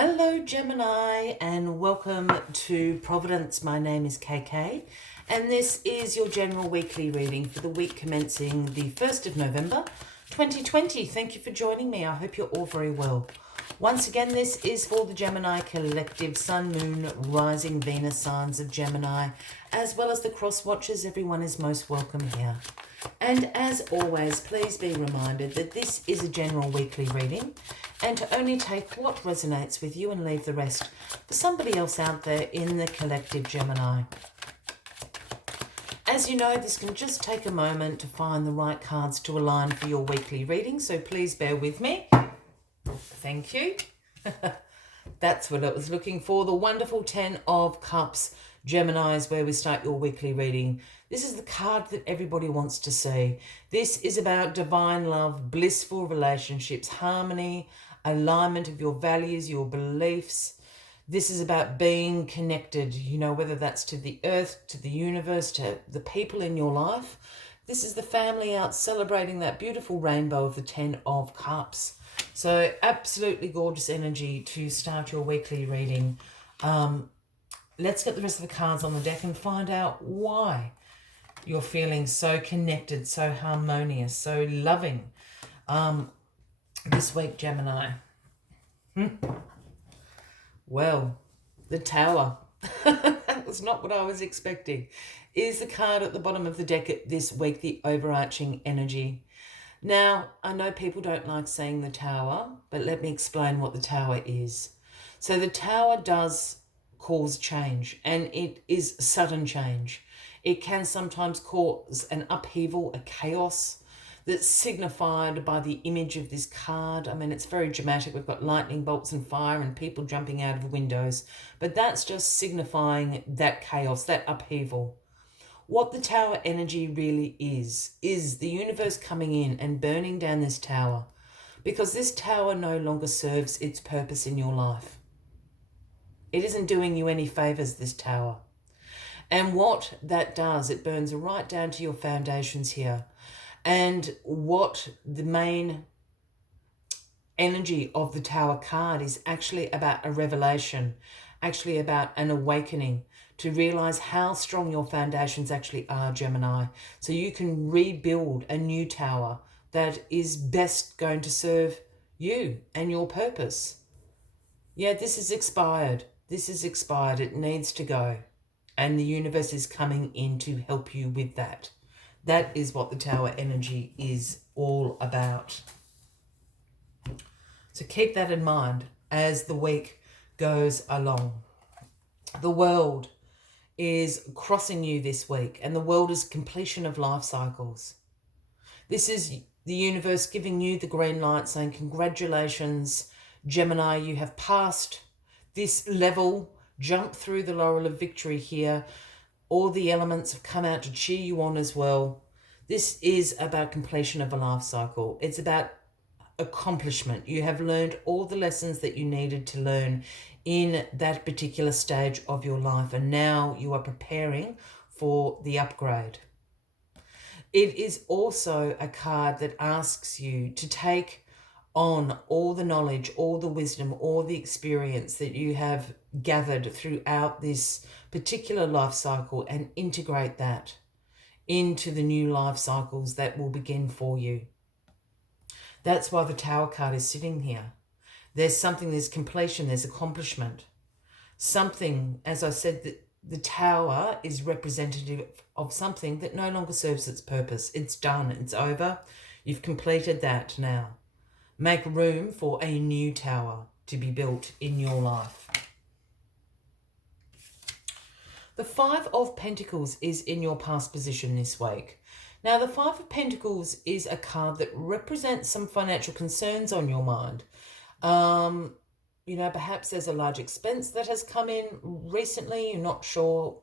Hello Gemini and welcome to Providence. My name is KK and this is your general weekly reading for the week commencing the 1st of November 2020. Thank you for joining me. I hope you're all very well. Once again, this is for the Gemini collective, Sun, Moon, Rising, Venus signs of Gemini, as well as the cross watchers. Everyone is most welcome here. And as always, please be reminded that this is a general weekly reading and to only take what resonates with you and leave the rest for somebody else out there in the collective Gemini. As you know, this can just take a moment to find the right cards to align for your weekly reading, so please bear with me. Thank you. That's what I was looking for. The wonderful 10 of Cups, Geminis, where we start your weekly reading. This is the card that everybody wants to see. This is about divine love, blissful relationships, harmony, alignment of your values, your beliefs. This is about being connected, whether that's to the earth, to the universe, to the people in your life. This is the family out celebrating that beautiful rainbow of the 10 of Cups. So absolutely gorgeous energy to start your weekly reading. Let's get the rest of the cards on the deck and find out why you're feeling so connected, so harmonious, so loving this week, Gemini. Well, the Tower. That was not what I was expecting. Is the card at the bottom of the deck this week, the overarching energy. Now, I know people don't like saying the Tower, but let me explain what the Tower is. So the Tower does cause change, and it is sudden change. It can sometimes cause an upheaval, a chaos that's signified by the image of this card. I mean, it's very dramatic. We've got lightning bolts and fire and people jumping out of windows, but that's just signifying that chaos, that upheaval. What the Tower energy really is the universe coming in and burning down this tower, because this tower no longer serves its purpose in your life. It isn't doing you any favors, this tower. And what that does, it burns right down to your foundations here. And what the main energy of the Tower card is actually about a revelation, actually about an awakening, to realize how strong your foundations actually are, Gemini. So you can rebuild a new tower that is best going to serve you and your purpose. Yeah, this is expired. This is expired. It needs to go. And the universe is coming in to help you with that. That is what the Tower energy is all about. So keep that in mind as the week goes along. The world is crossing you this week, and the world is completion of life cycles. This is the universe giving you the green light, saying congratulations, Gemini, you have passed this level, jump through the laurel of victory here. All the elements have come out to cheer you on as well. This is about completion of a life cycle. It's about accomplishment. You have learned all the lessons that you needed to learn in that particular stage of your life, and now you are preparing for the upgrade. It is also a card that asks you to take on all the knowledge, all the wisdom, all the experience that you have gathered throughout this particular life cycle and integrate that into the new life cycles that will begin for you. That's why the Tower card is sitting here. There's completion, there's accomplishment. Something, as I said, that the Tower is representative of something that no longer serves its purpose. It's done, it's over. You've completed that now. Make room for a new tower to be built in your life. The Five of Pentacles is in your past position this week. Now, the Five of Pentacles is a card that represents some financial concerns on your mind. Perhaps there's a large expense that has come in recently. You're not sure,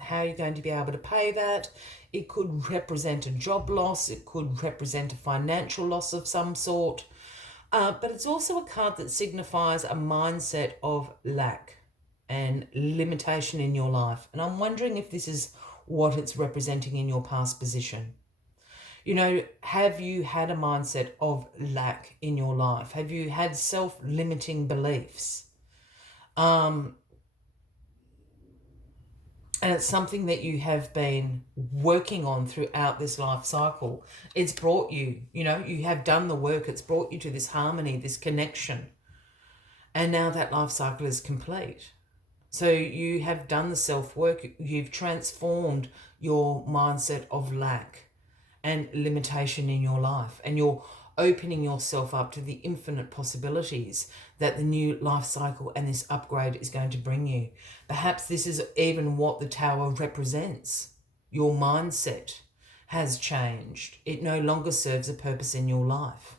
how you're going to be able to pay that. It could represent a job loss. It could represent a financial loss of some sort. But it's also a card that signifies a mindset of lack and limitation in your life. And I'm wondering if this is what it's representing in your past position. You know, have you had a mindset of lack in your life? Have you had self-limiting beliefs? And it's something that you have been working on throughout this life cycle. It's brought you, you know, you have done the work. It's brought you to this harmony, this connection. And now that life cycle is complete. So you have done the self-work. You've transformed your mindset of lack and limitation in your life. And you're opening yourself up to the infinite possibilities that the new life cycle and this upgrade is going to bring you. Perhaps this is even what the Tower represents. Your mindset has changed. It no longer serves a purpose in your life.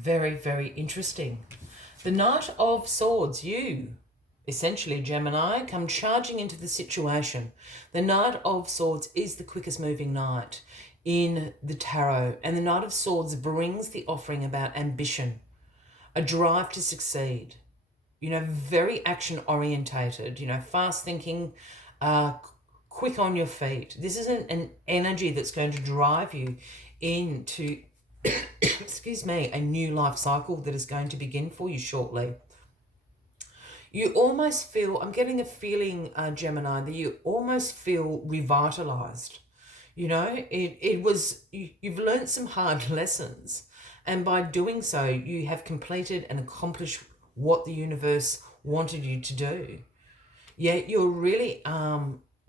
Very, very interesting. The Knight of Swords, you, essentially Gemini, come charging into the situation. The Knight of Swords is the quickest moving knight in the tarot, and the Knight of Swords brings the offering about ambition, a drive to succeed, you know, very action orientated, you know, fast thinking, quick on your feet. This isn't an energy that's going to drive you into excuse me, a new life cycle that is going to begin for you shortly. You almost feel, I'm getting a feeling, Gemini, that you almost feel revitalized. You know, you've learned some hard lessons, and by doing so, you have completed and accomplished what the universe wanted you to do. Yet you're really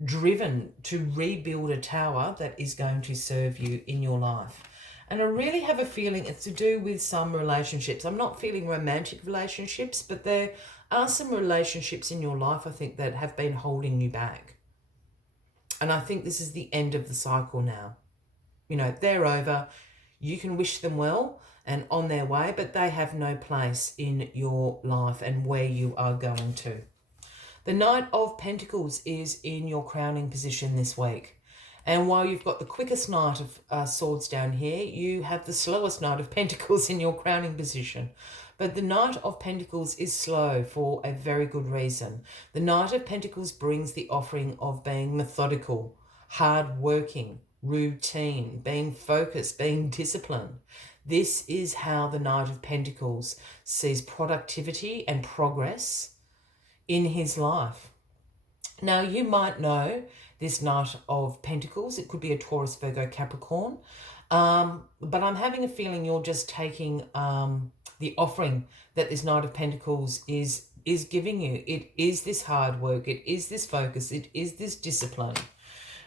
driven to rebuild a tower that is going to serve you in your life. And I really have a feeling it's to do with some relationships. I'm not feeling romantic relationships, but there are some relationships in your life, I think, that have been holding you back. And I think this is the end of the cycle now. You know, they're over. You can wish them well and on their way, but they have no place in your life and where you are going to. The Knight of Pentacles is in your crowning position this week. And while you've got the quickest Knight of Swords down here, you have the slowest Knight of Pentacles in your crowning position. But the Knight of Pentacles is slow for a very good reason. The Knight of Pentacles brings the offering of being methodical, hard-working, routine, being focused, being disciplined. This is how the Knight of Pentacles sees productivity and progress in his life. Now, you might know this Knight of Pentacles. It could be a Taurus, Virgo, Capricorn. But I'm having a feeling you're just taking the offering that this Knight of Pentacles is giving you. It is this hard work. It is this focus. It is this discipline.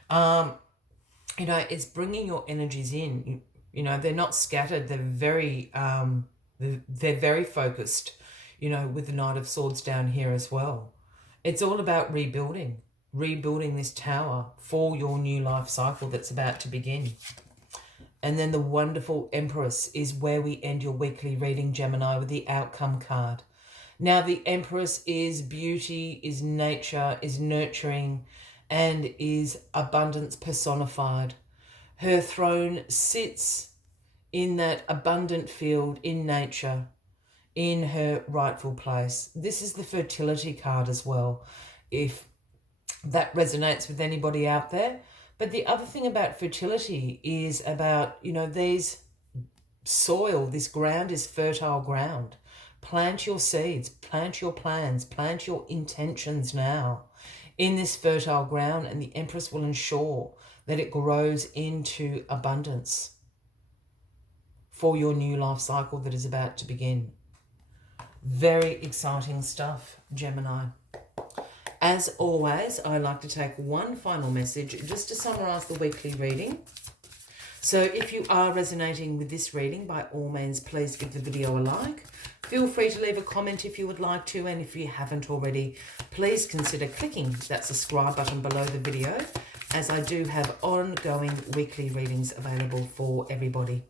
You know, it's bringing your energies in. You know, they're not scattered. They're very focused, you know, with the Knight of Swords down here as well. It's all about rebuilding this tower for your new life cycle that's about to begin. And then the wonderful Empress is where we end your weekly reading, Gemini, with the outcome card. Now, the Empress is beauty, is nature, is nurturing, and is abundance personified. Her throne sits in that abundant field in nature, in her rightful place. This is the fertility card as well, if that resonates with anybody out there. But the other thing about fertility is about, you know, these soil, this ground is fertile ground. Plant your seeds, plant your plans, plant your intentions now in this fertile ground, and the Empress will ensure that it grows into abundance for your new life cycle that is about to begin. Very exciting stuff, Gemini. As always, I like to take one final message just to summarize the weekly reading. So if you are resonating with this reading, by all means, please give the video a like. Feel free to leave a comment if you would like to, and if you haven't already, please consider clicking that subscribe button below the video, as I do have ongoing weekly readings available for everybody.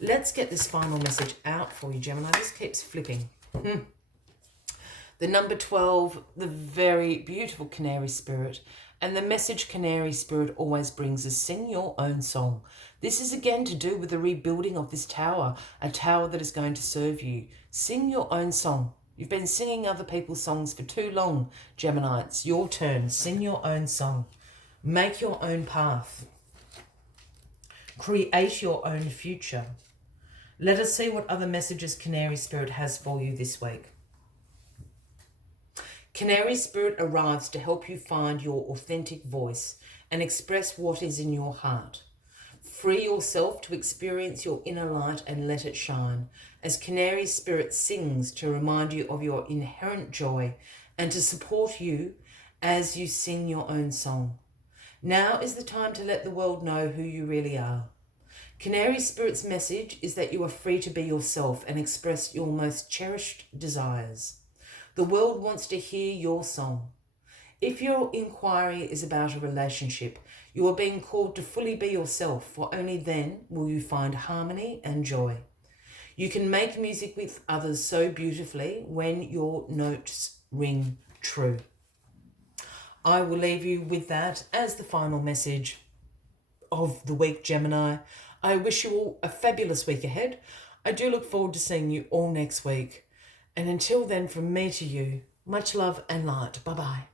Let's get this final message out for you, Gemini. This keeps flipping. The number 12, the very beautiful Canary Spirit. And the message Canary Spirit always brings is sing your own song. This is again to do with the rebuilding of this tower, a tower that is going to serve you. Sing your own song. You've been singing other people's songs for too long, Gemini. It's your turn. Sing your own song. Make your own path. Create your own future. Let us see what other messages Canary Spirit has for you this week. Canary Spirit arrives to help you find your authentic voice and express what is in your heart. Free yourself to experience your inner light and let it shine, as Canary Spirit sings to remind you of your inherent joy and to support you as you sing your own song. Now is the time to let the world know who you really are. Canary Spirit's message is that you are free to be yourself and express your most cherished desires. The world wants to hear your song. If your inquiry is about a relationship, you are being called to fully be yourself, for only then will you find harmony and joy. You can make music with others so beautifully when your notes ring true. I will leave you with that as the final message of the week, Gemini. I wish you all a fabulous week ahead. I do look forward to seeing you all next week. And until then, from me to you, much love and light. Bye-bye.